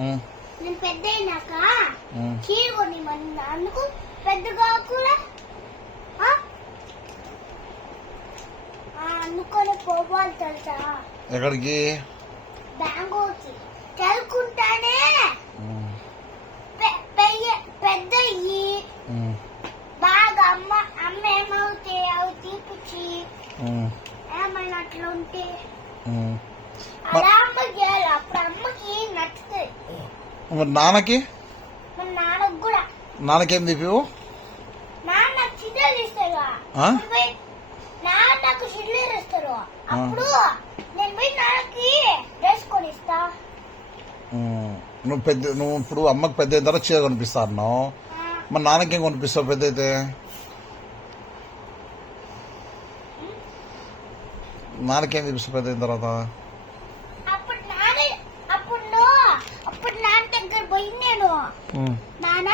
నేను పెద్ద అయినాక చీర కొని అందుకు పెద్దగా కూడా అందుకొని పోవాలి తెలుసా? ఎక్కడికి? బ్యాంకుకి చదువుకుంటానే పెద్ద బాగా అమ్మ ఏమవుతాయి అవి తీపిచ్చి ఏమన్నా అట్లా ఉంటే అలా అమ్మ చేయాలి. అప్పుడు అమ్మకి నచ్చుతాయి. మరి నాన్నకి? మరి నాన్నకు కూడా. నాన్నకేం తీపివు? నాన్న చిల్లలు ఇస్తారు. నాకు చిల్లలు ఇస్తారు. అప్పుడు నేను పోయి నాన్నకి డ్రెస్ కొనిస్తా. నువ్వు ఇప్పుడు అమ్మకి పెద్ద అయిన తర్వాత చీర కొనిపిస్తా అన్నావు. మరి నాన్నకేం కొనిపిస్తావు పెద్ద అయితే? నాన్నకేం తీపిస్తావు పెద్ద అయిన తర్వాత? అప్పుడు నాన్న దగ్గర పోయి నేను నాన్న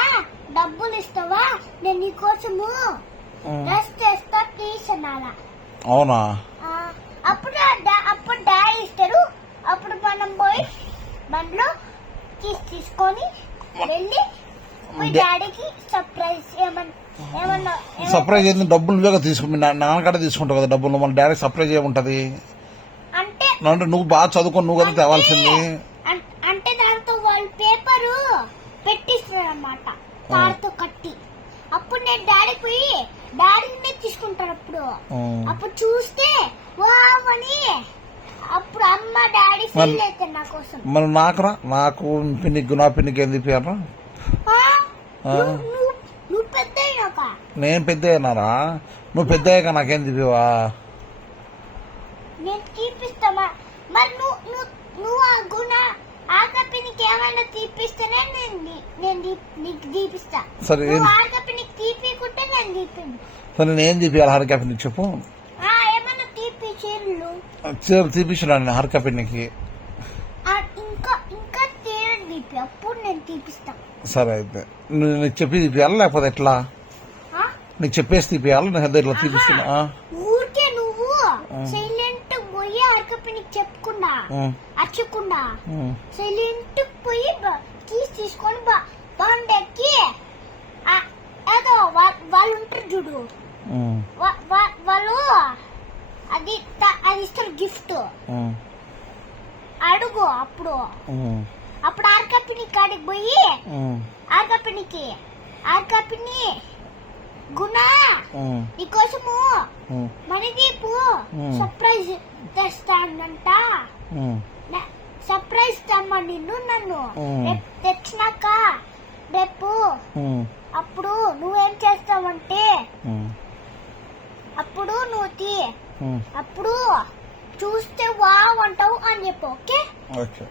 డబ్బులు ఇస్తావా, నేను నీకోసము డ్రెస్ చేస్తా ప్లీజ్ అన్నానా. అవునా? అప్పుడు డాడీ ఇస్తారు. అప్పుడు మనం పోయి బండ్లో తీసుకొని వెళ్ళి డాడీకి సర్ప్రైజ్ ఏమన్నా సర్ప్రైజ్ ఏంది? డబ్బులు నువ్వే తీసుకు నాన్నకాడ తీసుకుంటావు కదా డబ్బులు. మన డాడీ సర్ప్రైజ్ ఏముంటది అంటే నువ్వు బాగా చదువుకొని నువ్వు కదా తేవాల్సింది. అంటే దాంతో వాళ్ళు పేపరు పెట్టిస్తారు అన్నమాట తాడుతో కట్టి. అప్పుడు నేను డాడీకి పోయి డాడీనే తీసుకుంటాను. అప్పుడు చూస్తే వావని అప్పుడు అమ్మ డాడీ ఫీల్ అవుతారు నా కోసం. మరి నాకు పిన్నికి నా పిన్నికి ఏం తీపియారా? నువ్వు పెద్ద అయినాక. నేను పెద్ద అయినారా? నువ్వు పెద్ద అయ్యాక నాకేం తీపివా? నేను తీపిస్తామా? మరి నువ్వు ఆ గుణ ఆకపినికి ఏమైనా తీపిస్తేనే నేను నీకు తీపిస్తా. సరే ఆకపినికి తీపికుంటే నేను తీపిను. సరే నేనేం తీపియాలి హరికాపినికి చెప్పు. ఏమన్నా తీపి చీరలు తీపించడానికి హరికాపినికి ఇంకా తీరని తీపి అప్పుడు నేను తీపిస్తా. సరే అయితే నీకు చెప్పి తీపియాలా లేకపోతే ఎట్లా? నీకు చెప్పేసి తీపియాలా? నేను ఇట్లా తీపిస్తున్నా. ఊరికే నువ్వు సైలెంట్ పోయి అరకపినికి చెప్పకుండా అచ్చకుండా సైలెంట్ పోయి కీస్ తీసుకొని బాండెక్కి ఏదో వాళ్ళు ఉంటారు చూడు, వాళ్ళు అది ఇస్తారు గిఫ్ట్. అడుగు. అప్పుడు ఆర్కపిని కాడికి పోయి ఆర్కపిని గుణ నీకోసము మణిదీపు సర్ప్రైజ్ తెస్తానంట. సర్ప్రైజ్ తెమ్మ నిన్ను నన్ను తెచ్చినాక రేపు. అప్పుడు నువ్వేం చేస్తావంటే అప్పుడు నువ్వు అప్పుడు చూస్తే వావ్ అంటావు అని చెప్పు. ఓకే.